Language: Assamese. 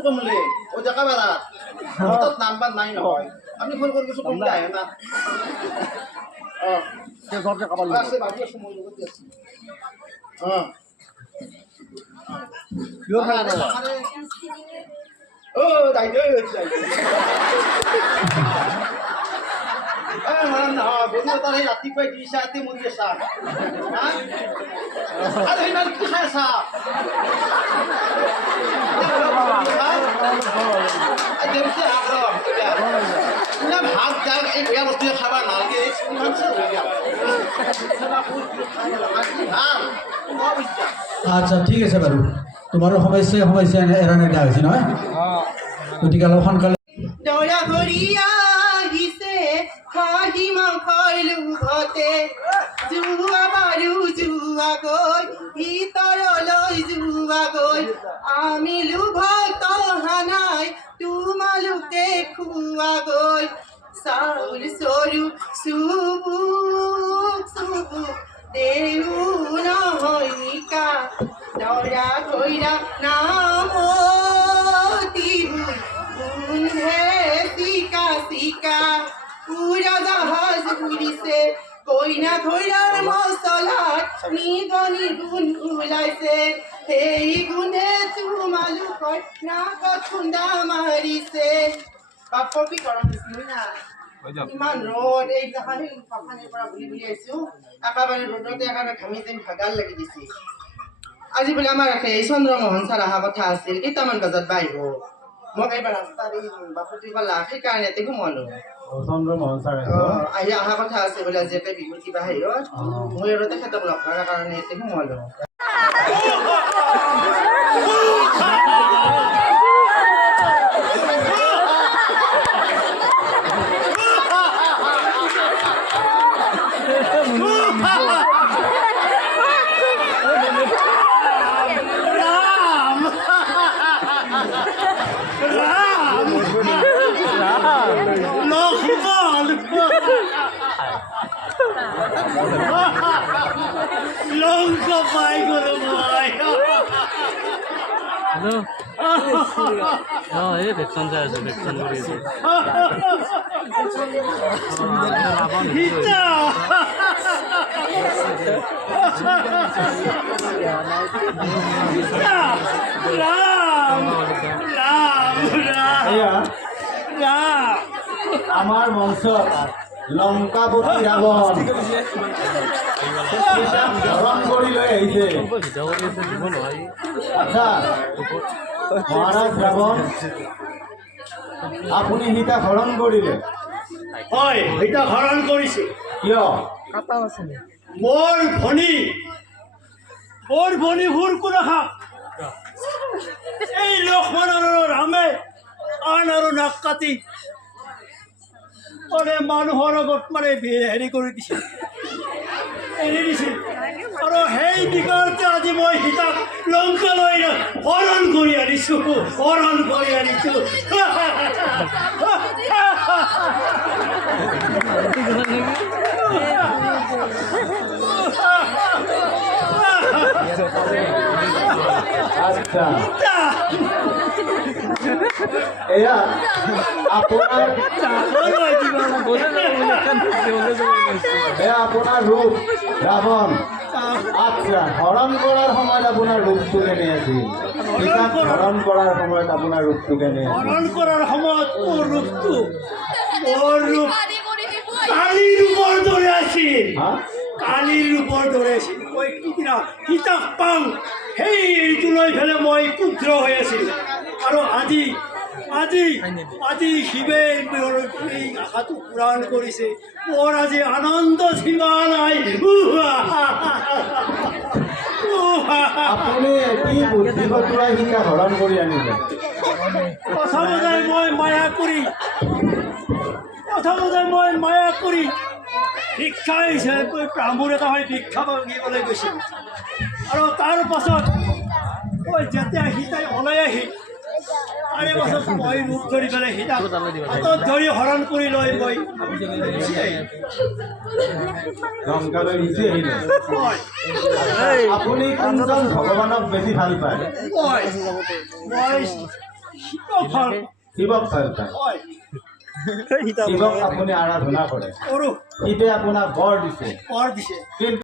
কিছু কমলে ও দেখা বেড়াত হাতত নাম্বার নাই নহয় আপনি ফোন করে কিছু কমলে আহে না আছে বাকি আছে মই লগত আছে ও দাই দে না বন্ধু তার এই রাতি পাই দিশা আতে মরিয়ে সা হ্যাঁ আরে না কি খাসা দেখতে আগলো না ভাত ডাল এই বেয়া বস্তু খাবা না লাগে ইমান সব হয়ে গেল আচ্ছা ঠিক আছে বাৰু তোমাৰো সমস্যা এৰানে দিয়া হৈছে নহয় গতিকে অলপ সোনকালে দৌৰা ঘৰিয়া আহিছে হাঁহি মাংসৰ লোভতে জুৱা বাৰু জুৱা গৈ ভিতৰলৈ জুৱা গৈ আমি লোভত অহা নাই তোমালোকে খোৱা গৈ চাউল চৰু চুবুক চুবুক দেউ নহৈকা দৌৰা ঘৰিয়া নামতিবোৰ গুণহে চিকা চিকা পুৰা জাহাজ ঘূৰিছে কইনা ঘোঁৰাৰ মচলাত নিগনি গুণ ওলাইছে সেই গুণে তোমালোকৰ নাকত খুন্দা মাৰিছে বাপৰ কি গৰম দিছিল না ইমান ৰ'দ এইদিনাখন পানীৰ পৰা বুলি আহিছো একেবাৰে ৰ'দতে একেবাৰে ঘামি যেন ভাগাৰ লাগি দিছে আজি বোলে আমাৰ এই চন্দ্ৰমোহন ছাৰ অহা কথা আছিল কেইটামান বজাত বাহিব মোক এইবাৰ ৰাস্তাত বাপুতি পালা সেইকাৰণে ইয়াতে সোমালো চন্দ্ৰমোহন ছাৰ আহি অহা কথা আছে বোলে আজি এটা বিহু কিবা হেৰিয়ত মই আৰু তেখেতক লগ কৰাৰ কাৰণে ইয়াতে সোমালো লঙ্কা পাই গেল ভাই এই ভেকশন চাই আছো ভেকশন কৰি আছো ৰাম ৰাম ৰাম ৰাম আমাৰ মঞ্চত লংকাপতি ৰাৱণ হৰণ কৰি লৈ আহিছে আচ্ছা মহাৰাজ ৰাৱণ আপুনি সীতা হৰণ কৰিলে হয় এটা হৰণ কৰিছে কিয় মোৰ ভনীবোৰ কোনহা এই লক্ষ্মণ আৰু ৰামে আন আৰু নাক কাটি মানে মানুহৰ আগত মানে হেৰি কৰি দিছিল এৰি দিছিল আৰু সেই দিগতে আজি মই সীতাক লংকালৈ হৰণ কৰি আনিছো আচ্ছা এয়া আপোনাৰ ৰূপ ৰাৱণ আচ্ছা হৰণ কৰাৰ সময়ত আপোনাৰ ৰূপটো কেনে আছিল হৰণ কৰাৰ সময়ত আপোনাৰ ৰূপটো কেনে হৰণ কৰাৰ সময়ত মোৰ ৰূপ কালিৰ ৰূপৰ দৰে আছিল কালিৰ ৰূপৰ দৰে আছিল মই কিদিনা সীতাক পাওঁ সেই এৰিটো লৈ পেলাই মই ক্ষুদ্ৰ হৈ আছিলোঁ আৰু আজি শিৱে মোৰ এই আশাটো পূৰণ কৰিছে মোৰ আজি আনন্দ সীমা নাই আপুনি কি বুদ্ধি খটুৱাই সীতা হৰণ কৰি আনিলে প্ৰথমতে মই মায়া কৰি শিক্ষা হিচাপে ব্ৰাহ্মণ এটা হৈ ভিক্ষা মাগিবলৈ গৈছিল আৰু তাৰ পাছত মই যেতিয়া সীতাই ওলাই আহিল তাৰে পাছত মই ৰূপ ধৰি পেলাই সীতাক হাতত ধৰি হৰণ কৰি লৈ মই লংকালৈ গুচি আহিলে আপুনি কোনজন ভগৱানক বেছি ভাল পায় মই শিৱক ভাল শিৱক ভাল পায় হয় শিৱক আপুনি আৰাধনা কৰে কৰোঁ শিৱে আপোনাক বৰ দিছে বৰ দিছে কিন্তু